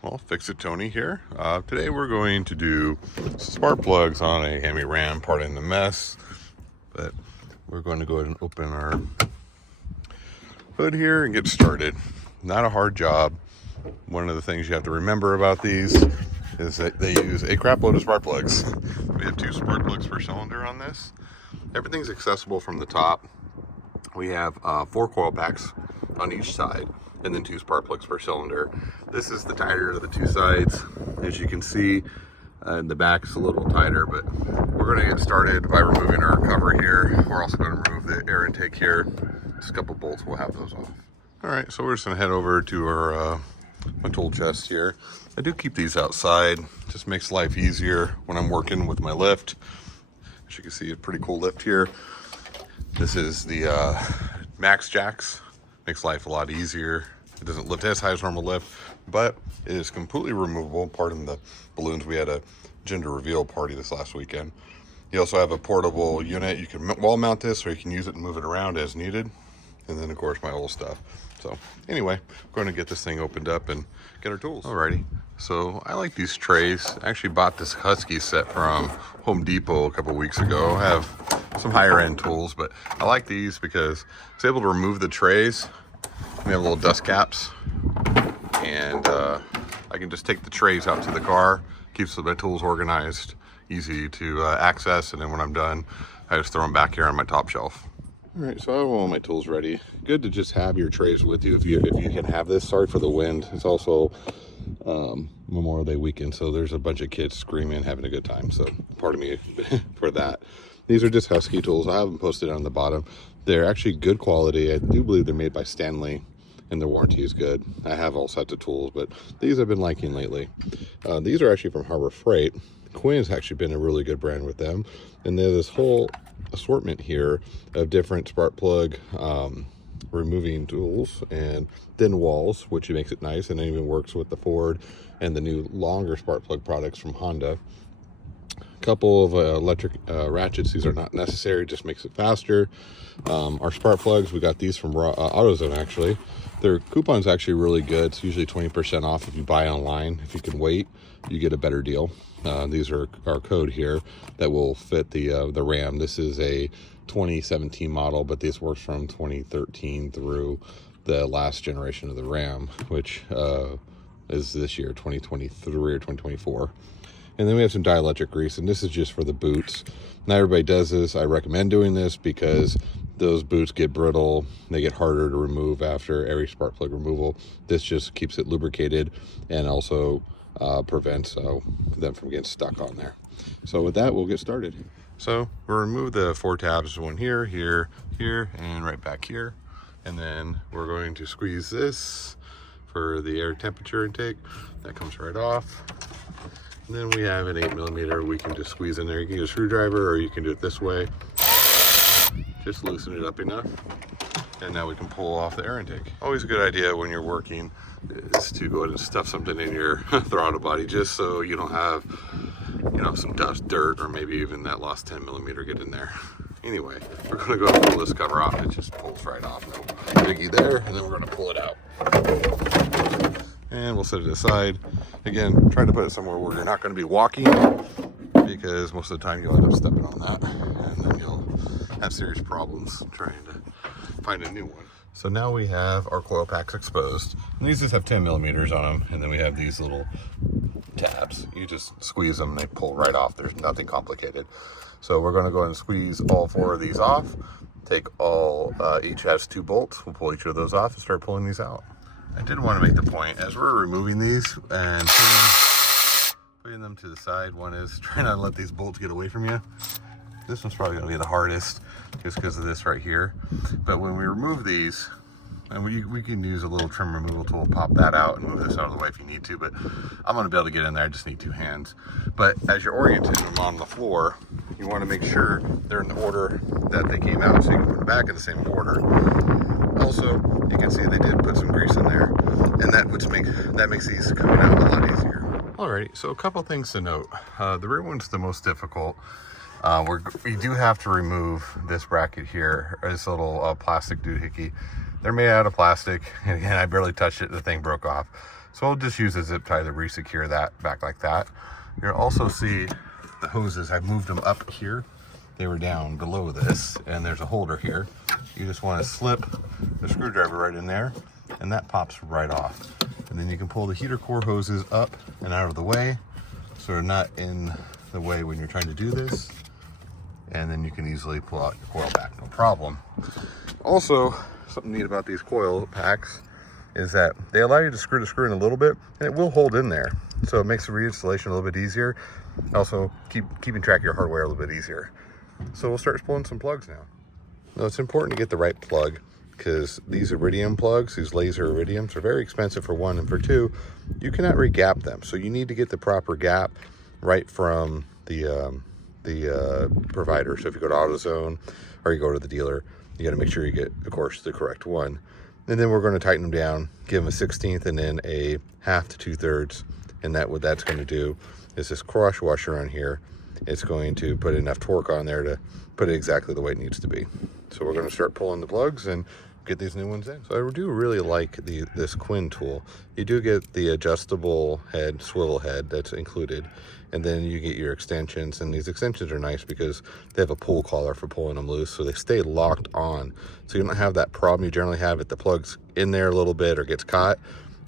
Well, Fix It Tony here. Today we're going to do spark plugs on a Hemi Ram, pardon the mess, but we're going to go ahead and open our hood here and get started. Not a hard job. One of the things you have to remember about these is that they use a crap load of spark plugs. We have 2 spark plugs per cylinder on this. Everything's accessible from the top. We have 4 coil packs on each side, and then 2 spark plugs per cylinder. This is the tighter of the 2 sides. As you can see, the back is a little tighter, but we're going to get started by removing our cover here. We're also going to remove the air intake here. Just a couple bolts, we'll have those off. All right, so we're just going to head over to our my tool chest here. I do keep these outside. Just makes life easier when I'm working with my lift. As you can see, a pretty cool lift here. This is the Max Jacks. Makes life a lot easier. It doesn't lift as high as normal lift, but it is completely removable. Pardon the balloons. We had a gender reveal party this last weekend. You also have a portable unit. You can wall mount this, or you can use it and move it around as needed. And then, of course, my old stuff. So anyway, we're going to get this thing opened up and get our tools. Alrighty. So I like these trays. I actually bought this Husky set from Home Depot a couple weeks ago. I have some higher end tools, but I like these because it's able to remove the trays. We have little dust caps, and I can just take the trays out to the car. Keeps my tools organized, easy to access, and then when I'm done, I just throw them back here on my top shelf. All right, so I have all my tools ready. Good to just have your trays with you if you can have this. Sorry for the wind. It's also Memorial Day weekend, so there's a bunch of kids screaming, having a good time. So pardon me for that. These are just Husky tools. I have them posted on the bottom. They're actually good quality. I do believe they're made by Stanley, and their warranty is good. I have all sets of tools, but these I've been liking lately. These are actually from Harbor Freight. Quinn's actually been a really good brand with them, and there's this whole assortment here of different spark plug removing tools and thin walls, which makes it nice, and it even works with the Ford and the new longer spark plug products from Honda. A couple of electric ratchets. These are not necessary, just makes it faster. Our spark plugs, we got these from AutoZone actually. Their coupon's actually really good. It's usually 20% off if you buy online. If you can wait, you get a better deal. These are our code here that will fit the Ram. This is a 2017 model, but this works from 2013 through the last generation of the Ram, which is this year, 2023 or 2024. And then we have some dielectric grease, and this is just for the boots. Not everybody does this. I recommend doing this because those boots get brittle. They get harder to remove after every spark plug removal. This just keeps it lubricated and also prevents them from getting stuck on there. So with that, we'll get started. So we'll remove the 4 tabs, one here, here, here, and right back here. And then we're going to squeeze this for the air temperature intake. That comes right off. And then we have an 8mm we can just squeeze in there. You can use a screwdriver, or you can do it this way. Just loosen it up enough, and now we can pull off the air intake. Always a good idea when you're working is to go ahead and stuff something in your throttle body, just so you don't have, some dust, dirt, or maybe even that lost 10mm get in there. Anyway, we're gonna go and pull this cover off. It just pulls right off, no biggie there, and then we're gonna pull it out. And we'll set it aside. Again, try to put it somewhere where you're not gonna be walking, because most of the time you'll end up stepping on that, and then you'll have serious problems trying to find a new one. So now we have our coil packs exposed. And these just have 10mm on them, and then we have these little tabs. You just squeeze them, they pull right off. There's nothing complicated. So we're gonna go ahead and squeeze all 4 of these off. Take each has 2 bolts. We'll pull each of those off and start pulling these out. I did want to make the point, as we're removing these and putting them to the side, one is try not to let these bolts get away from you. This one's probably going to be the hardest just because of this right here. But when we remove these, and we can use a little trim removal tool, pop that out and move this out of the way if you need to, but I'm going to be able to get in there. I just need 2 hands. But as you're orienting them on the floor, you want to make sure they're in the order that they came out, so you can put them back in the same order. Also, you can see they did put some grease in there, and that makes these coming out a lot easier. Alrighty, so a couple things to note. The rear one's the most difficult. We do have to remove this bracket here, this little plastic doohickey. They're made out of plastic, and again, I barely touched it, the thing broke off. So I'll just use a zip tie to re-secure that back like that. You'll also see the hoses, I've moved them up here. They were down below this, and there's a holder here. You just want to slip the screwdriver right in there, and that pops right off. And then you can pull the heater core hoses up and out of the way, so they're not in the way when you're trying to do this. And then you can easily pull out your coil pack, no problem. Also, something neat about these coil packs is that they allow you to screw the screw in a little bit, and it will hold in there. So it makes the reinstallation a little bit easier. Also, keeping track of your hardware a little bit easier. So we'll start pulling some plugs now. Now it's important to get the right plug, because these iridium plugs, these laser iridiums, are very expensive for one, and for two, you cannot re-gap them. So you need to get the proper gap right from the provider. So if you go to AutoZone or you go to the dealer, you got to make sure you get, of course, the correct one. And then we're going to tighten them down, give them a 1/16 and then a 1/2 to 2/3. And what that's going to do is this crush washer on here, it's going to put enough torque on there to put it exactly the way it needs to be. So we're going to start pulling the plugs and get these new ones in. So I do really like this Quinn tool. You do get the adjustable head, swivel head that's included, and then you get your extensions, and these extensions are nice because they have a pull collar for pulling them loose, so they stay locked on. So you don't have that problem you generally have if the plug's in there a little bit or gets caught.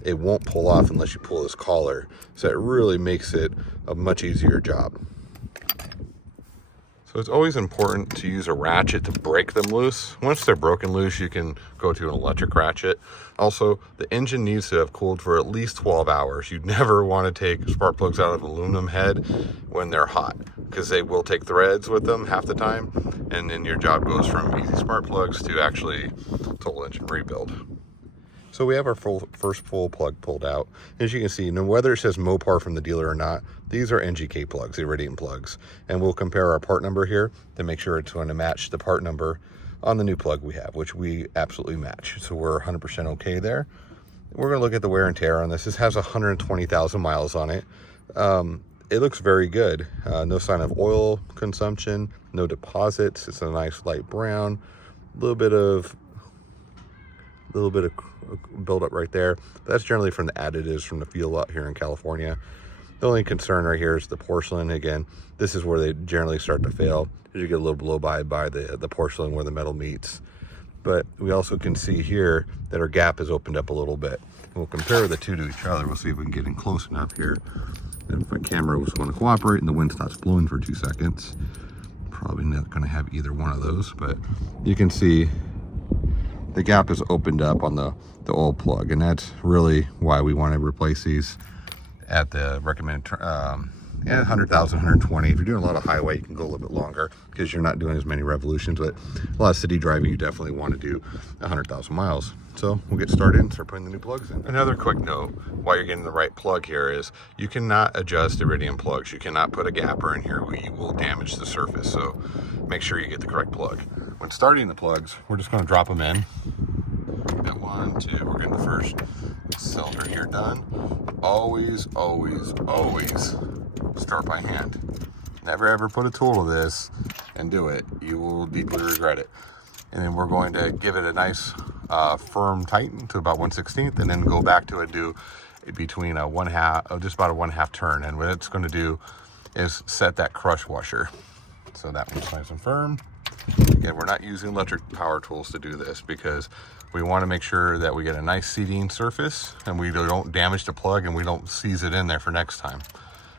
It won't pull off unless you pull this collar. So it really makes it a much easier job. So it's always important to use a ratchet to break them loose. Once they're broken loose, you can go to an electric ratchet. Also, the engine needs to have cooled for at least 12 hours. You'd never want to take spark plugs out of an aluminum head when they're hot, because they will take threads with them half the time, and then your job goes from easy spark plugs to actually total engine rebuild. So we have our first full plug pulled out. As you can see, whether it says Mopar from the dealer or not, these are NGK plugs, the iridium plugs. And we'll compare our part number here to make sure it's going to match the part number on the new plug we have, which we absolutely match. So we're 100% okay there. We're going to look at the wear and tear on this. This has 120,000 miles on it. It looks very good. No sign of oil consumption, no deposits. It's a nice light brown, a little bit of buildup right there. That's generally from the additives from the field out here in California. The only concern right here is the porcelain. Again, this is where they generally start to fail, as you get a little blow by the porcelain where the metal meets. But we also can see here that our gap has opened up a little bit. We'll compare the two to each other. We'll see if we can get in close enough here. And if my camera was going to cooperate and the wind stops blowing for 2 seconds, probably not going to have either one of those, but you can see the gap has opened up on the old plug, and that's really why we want to replace these at the recommended 100,000, 120. If you're doing a lot of highway, you can go a little bit longer because you're not doing as many revolutions, but a lot of city driving, you definitely want to do 100,000 miles. So we'll get started and start putting the new plugs in. Another quick note while you're getting the right plug here is you cannot adjust iridium plugs. You cannot put a gapper in here where you will damage the surface. So make sure you get the correct plug. When starting the plugs, we're just going to drop them in. Got 1, 2, we're getting the first cylinder here done. Always, always, always start by hand. Never ever put a tool to this and do it. You will deeply regret it. And then we're going to give it a nice firm tighten to about 1/16, and then go back to it, do between a 1/2, just about a 1/2 turn. And what it's going to do is set that crush washer. So that one's nice and firm. Again, we're not using electric power tools to do this because we want to make sure that we get a nice seating surface and we don't damage the plug and we don't seize it in there for next time.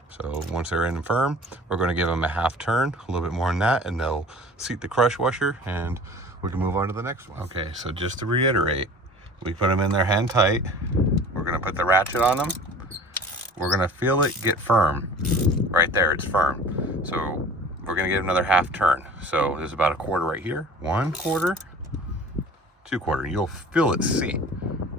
So once they're in firm, we're going to give them a 1/2 turn, a little bit more than that, and they'll seat the crush washer, and we can move on to the next one. Okay, so just to reiterate, we put them in there hand tight. We're going to put the ratchet on them. We're going to feel it get firm. Right there, it's firm. So we're going to give it another 1/2 turn. So there's about a 1/4 right here. 1/4, 2/4. You'll feel it seat.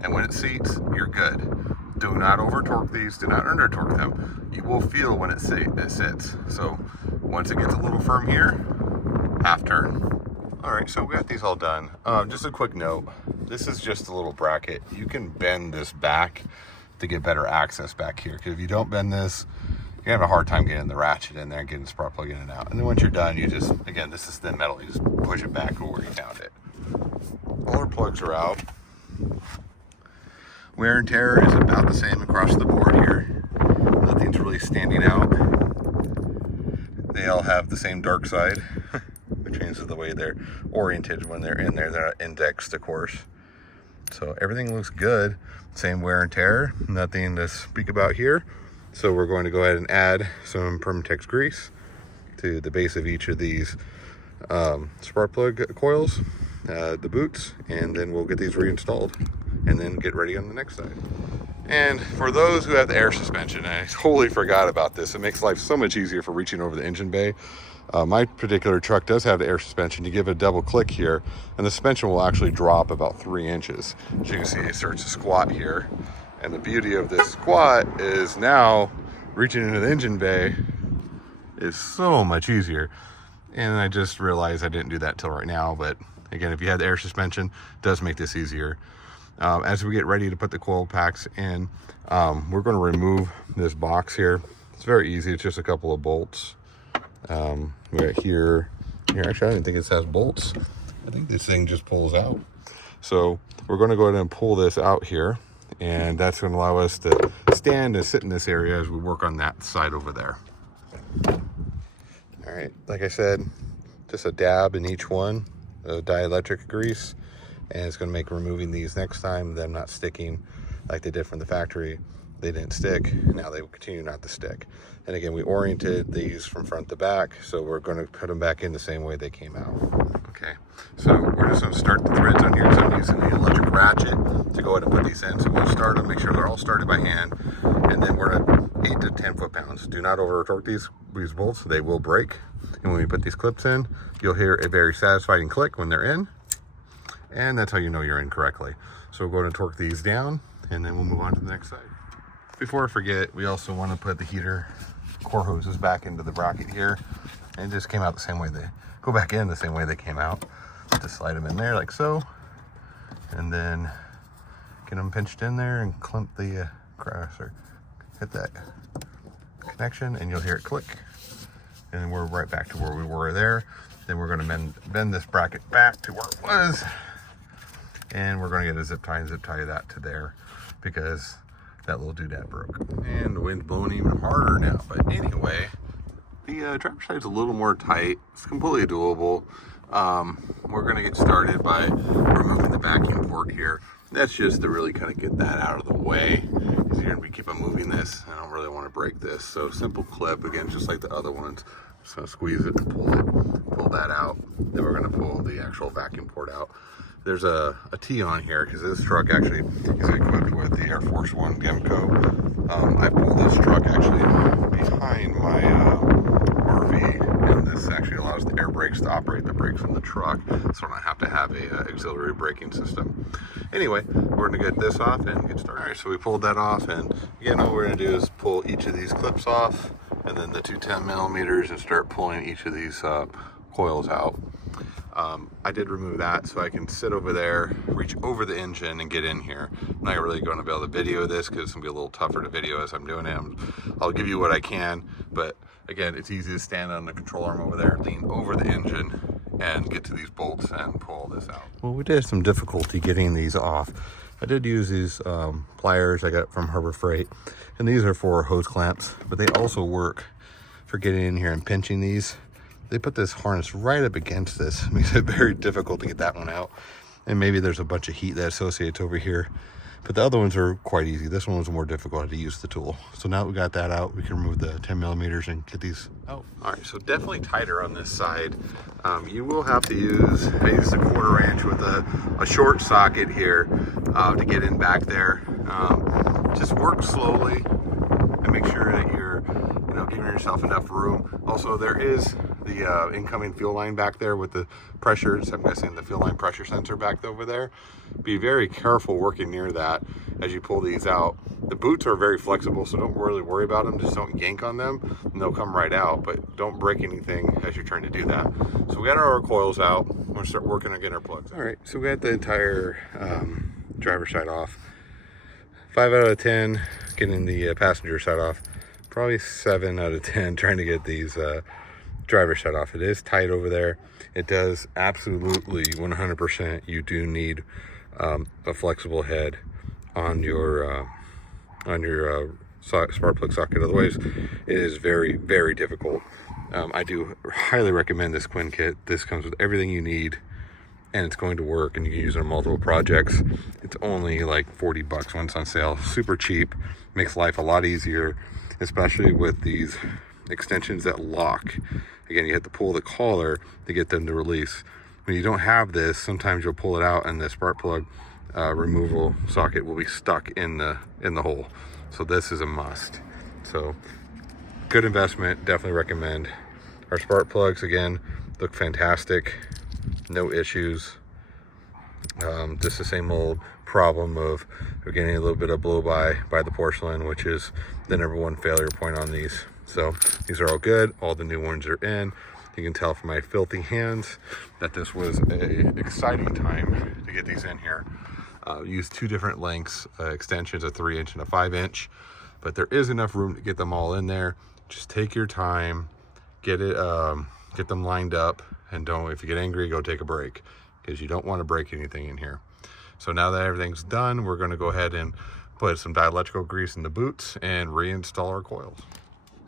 And when it seats, you're good. Do not over torque these. Do not under torque them. You will feel when it sits. So once it gets a little firm here, 1/2 turn. All right, so we got these all done. Just a quick note. This is just a little bracket. You can bend this back to get better access back here. Because if you don't bend this, you have a hard time getting the ratchet in there and getting the spark plug in and out. And then once you're done, you just, again, this is thin metal. You just push it back to where you found it. All our plugs are out. Wear and tear is about the same across the board here. Nothing's really standing out. They all have the same dark side, which means the way they're oriented when they're in there. They're not indexed, of course. So everything looks good. Same wear and tear, nothing to speak about here. So we're going to go ahead and add some Permatex grease to the base of each of these spark plug coils, the boots, and then we'll get these reinstalled and then get ready on the next side. And for those who have the air suspension, I totally forgot about this. It makes life so much easier for reaching over the engine bay. My particular truck does have the air suspension. You give a double click here and the suspension will actually drop about 3 inches. As you can see, it starts to squat here. And the beauty of this squat is now reaching into the engine bay is so much easier. And I just realized I didn't do that till right now. But again, if you had the air suspension, it does make this easier. As we get ready to put the coil packs in, we're going to remove this box here. It's very easy. It's just a couple of bolts. Right here. Actually, I don't think it has bolts. I think this thing just pulls out. So we're going to go ahead and pull this out here, and that's going to allow us to stand and sit in this area as we work on that side over there. All right, like I said, just a dab in each one of dielectric grease, and it's going to make removing these next time them not sticking like they did from the factory. They didn't stick, now they will continue not to stick. And again, we oriented these from front to back, so we're going to put them back in the same way they came out. Okay, so we're just going to start the threads on here. So I'm using the electric ratchet to go ahead and put these in. So we'll start them, make sure they're all started by hand, and then we're at 8 to 10 foot-pounds. Do not over torque these bolts, they will break. And when we put these clips in, you'll hear a very satisfying click when they're in, and that's how you know you're in correctly. So we'll go ahead and torque these down, and then we'll move on to the next side. Before I forget, we also want to put the heater core hoses back into the bracket here, and it just came out the same way they go back in the same way they came out. Just slide them in there like so, and then get them pinched in there and clamp the cross or hit that connection, and you'll hear it click, and we're right back to where we were there. Then we're going to bend this bracket back to where it was, and we're going to get a zip tie that to there because that little doodad broke. And the wind's blowing even harder now. But anyway, the driver's side's a little more tight. It's completely doable. We're going to get started by removing the vacuum port here. That's just to really kind of get that out of the way, because you're going to keep on moving this. I don't really want to break this. So simple clip, again, just like the other ones. Just going to squeeze it and pull that out. Then we're going to pull the actual vacuum port out. There's a T on here because this truck actually is equipped with the Air Force One Gemco. I pulled this truck actually behind my RV, and this actually allows the air brakes to operate the brakes in the truck, so I don't have to have a auxiliary braking system. Anyway, we're going to get this off and get started. All right, so we pulled that off, and again, all we're going to do is pull each of these clips off, and then the 2 10mm, and start pulling each of these coils out. I did remove that so I can sit over there, reach over the engine, and get in here. I'm not really going to be able to video this because it's going to be a little tougher to video as I'm doing it. I'll give you what I can, but again, it's easy to stand on the control arm over there, lean over the engine, and get to these bolts and pull this out. Well, we did have some difficulty getting these off. I did use these pliers I got from Harbor Freight, and these are for hose clamps, but they also work for getting in here and pinching these. They put this harness right up against this. It makes it very difficult to get that one out. And maybe there's a bunch of heat that associates over here. But the other ones are quite easy. This one was more difficult to use the tool. So now that we got that out, we can remove the 10mm and get these out. All right, so definitely tighter on this side. You will have to use, I used a 1/4 inch with a short socket here to get in back there. Just work slowly and make sure that you're giving yourself enough room. Also, there is the incoming fuel line back there with the pressures. I'm guessing the fuel line pressure sensor back over there. Be very careful working near that as you pull these out. The boots are very flexible, so don't really worry about them. Just don't yank on them and they'll come right out, but don't break anything as you're trying to do that. So we got our coils out. We're gonna start working on getting our plugs. All right, so we got the entire driver's side off. 5 out of 10 getting the passenger side off. Probably 7 out of 10 trying to get these driver side off. It is tight over there. It does absolutely 100%. You do need a flexible head on your spark plug socket. Otherwise, it is very, very difficult. I do highly recommend this Quinn kit. This comes with everything you need, and it's going to work, and you can use it on multiple projects. It's only like 40 bucks when it's on sale. Super cheap, makes life a lot easier, especially with these extensions that lock. Again, you have to pull the collar to get them to release. When you don't have this, sometimes you'll pull it out and the spark plug removal socket will be stuck in the hole. So this is a must. So good investment, definitely recommend. Our spark plugs, again, look fantastic, no issues. Just the same old problem of we're getting a little bit of blow by the porcelain, which is the #1 failure point on these. So these are all good. All the new ones are in. You can tell from my filthy hands that this was an exciting time to get these in here. Used 2 different lengths, extensions, a 3-inch and a 5-inch, but there is enough room to get them all in there. Just take your time, get them lined up, and if you get angry, go take a break, because you don't want to break anything in here. So now that everything's done, we're going to go ahead and put some dielectrical grease in the boots and reinstall our coils.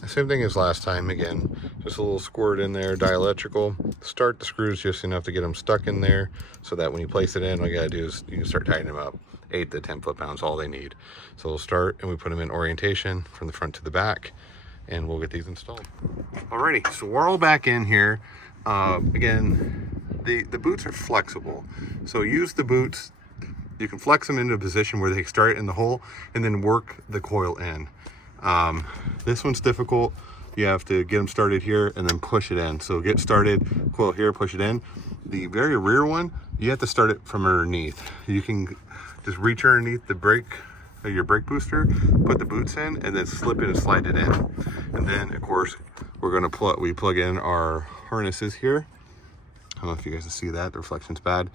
The same thing as last time. Again, just a little squirt in there, dielectrical. Start the screws just enough to get them stuck in there, so that when you place it in, all you gotta do is you can start tightening them up. 8 to 10 foot-pounds, all they need. So we'll start, and we put them in orientation from the front to the back, and we'll get these installed. Alrighty, so we're all back in here. Again, the boots are flexible, so use the boots. You can flex them into a position where they start in the hole and then work the coil in. This one's difficult. You have to get them started here and then push it in. So get started, coil here, push it in. The very rear one, you have to start it from underneath. You can just reach underneath the brake, your brake booster, put the boots in, and then slip it and slide it in. And then, of course, we plug in our harnesses here. I don't know if you guys can see that, the reflection's bad.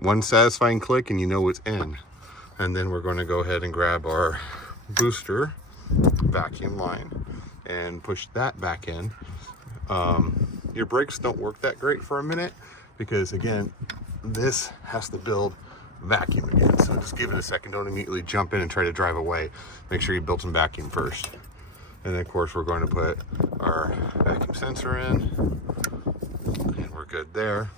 One satisfying click and you know it's in. And then we're going to go ahead and grab our booster vacuum line and push that back in. Your brakes don't work that great for a minute, because again, this has to build vacuum again. So just give it a second. Don't immediately jump in and try to drive away. Make sure you build some vacuum first. And then of course we're going to put our vacuum sensor in, and we're good there.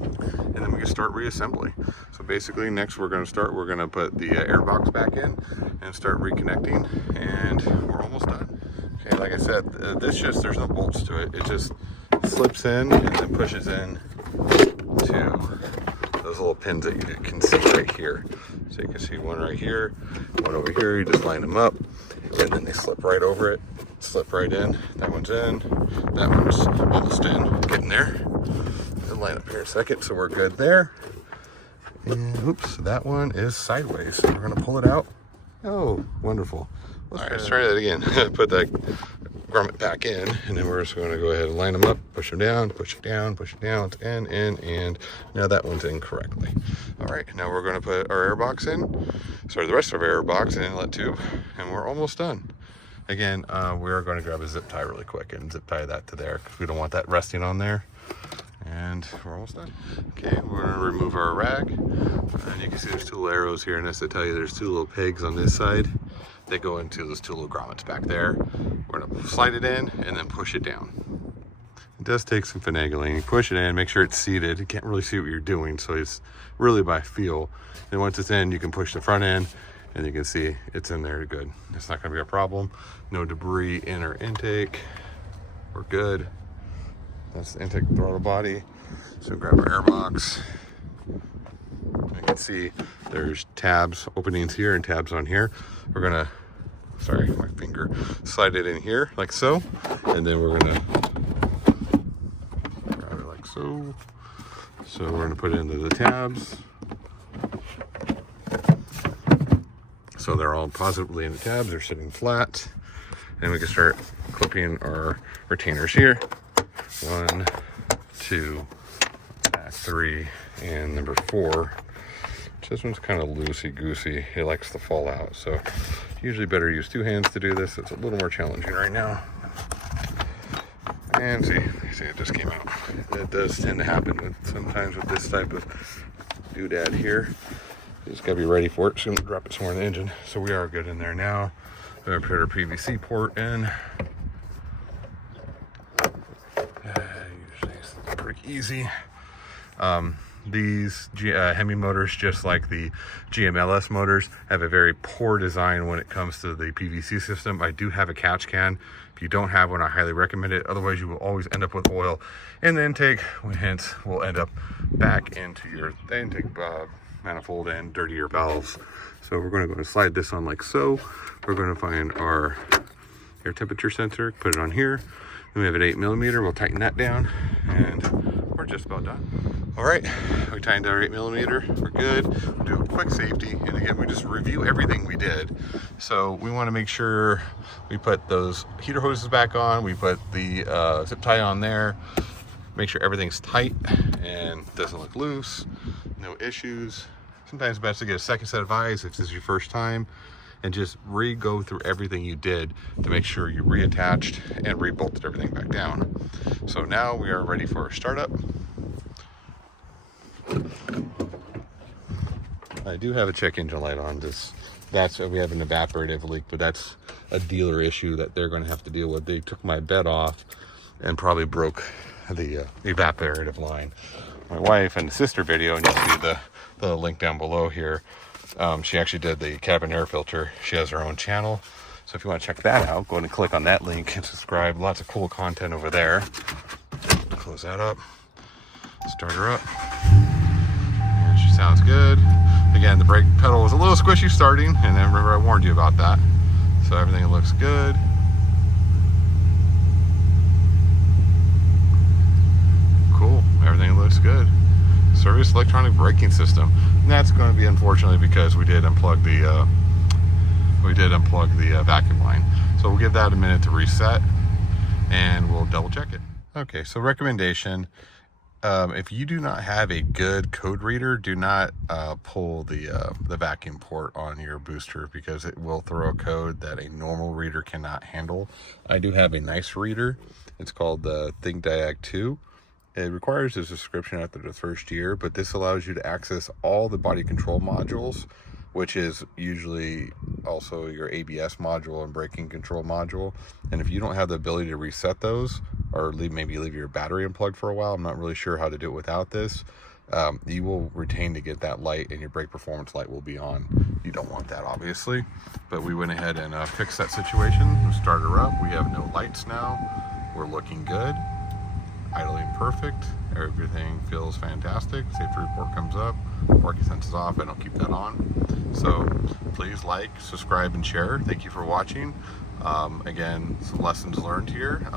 And then we can start reassembly. So basically next we're going to put the air box back in and start reconnecting, and we're almost done. Okay, like I said, there's no bolts to it. It just slips in and then pushes in to those little pins that you can see right here. So you can see one right here, one over here. You just line them up, and then they slip right over it, slip right in. That one's in, that one's almost in, getting there. Line up here a second, so we're good there. And oops, that one is sideways, so we're gonna pull it out. Oh, wonderful. All right, let's try that again. Put that grommet back in, and then we're just going to go ahead and line them up, push them down, push it down, push it down. It's in, and now that one's in correctly. All right, now we're going to put our air box in, the rest of our air box and inlet tube, and we're almost done. Again, we are going to grab a zip tie really quick and zip tie that to there, because we don't want that resting on there. And we're almost done. Okay, we're gonna remove our rag, and you can see there's 2 little arrows here, and as I tell you, there's 2 little pegs on this side. They go into those 2 little grommets back there. We're gonna slide it in and then push it down. It does take some finagling. You push it in, make sure it's seated. You can't really see what you're doing, so it's really by feel. And once it's in, you can push the front end, and you can see it's in there good. It's not gonna be a problem. No debris in our intake. We're good. That's the intake throttle body. So grab our air box. You can see there's tabs, openings here and tabs on here. We're gonna, sorry, my finger, slide it in here like so. And then we're gonna grab it like so. So we're gonna put it into the tabs. So they're all positively in the tabs, they're sitting flat. And we can start clipping our retainers here. 1, 2, 3, and number 4. This one's kind of loosey-goosey. It likes to fall out, so usually better use 2 hands to do this. It's a little more challenging right now. And see, it just came out. It does tend to happen sometimes with this type of doodad here. just gotta be ready for it. It's gonna drop it somewhere in the engine. So we are good in there now. I'm gonna put our PVC port in. Usually it's pretty easy. These Hemi motors, just like the GMLS motors, have a very poor design when it comes to the PVC system. I do have a catch can. If you don't have one, I highly recommend it. Otherwise, you will always end up with oil in the intake, hence will end up back into your intake manifold and dirty your valves. So we're going to go and slide this on like so. We're going to find our air temperature sensor, put it on here. Then we have an 8mm. We'll tighten that down, and we're just about done. All right, we tightened our 8mm. We're good. We'll do a quick safety, and again, we just review everything we did. So we want to make sure we put those heater hoses back on. We put the zip tie on there. Make sure everything's tight and doesn't look loose. No issues. Sometimes it's best to get a second set of eyes if this is your first time, and just re-go through everything you did to make sure you reattached and rebolted everything back down. So now we are ready for our startup. I do have a check engine light on. That's we have an evaporative leak, but that's a dealer issue that they're going to have to deal with. They took my bed off and probably broke the evaporative line. My wife, in the sister video, and you'll see the link down below here, she actually did the cabin air filter. She has her own channel, so if you want to check that out, go ahead and click on that link and subscribe. Lots of cool content over there. Close that up, start her up, and she sounds good. Again, the brake pedal was a little squishy starting, and then remember I warned you about that. So everything looks good. Cool, everything looks good. Service electronic braking system. And that's going to be unfortunately because we did unplug the vacuum line. So we'll give that a minute to reset, and we'll double check it. Okay, so recommendation. If you do not have a good code reader, do not pull the vacuum port on your booster, because it will throw a code that a normal reader cannot handle. I do have a nice reader. It's called the ThinkDiag 2. It requires a subscription after the first year, but this allows you to access all the body control modules, which is usually also your ABS module and braking control module. And if you don't have the ability to reset those, or maybe leave your battery unplugged for a while, I'm not really sure how to do it without this, you will retain to get that light, and your brake performance light will be on. You don't want that, obviously, but we went ahead and fixed that situation. We started her up. We have no lights now. We're looking good. Idling perfect. Everything feels fantastic. Safety report comes up. Parking sense is off. I don't keep that on. So please like, subscribe, and share. Thank you for watching. Again, some lessons learned here.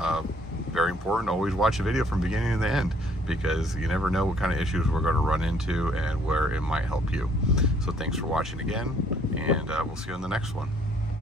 Very important. Always watch the video from beginning to the end, because you never know what kind of issues we're going to run into and where it might help you. So thanks for watching again, and we'll see you in the next one.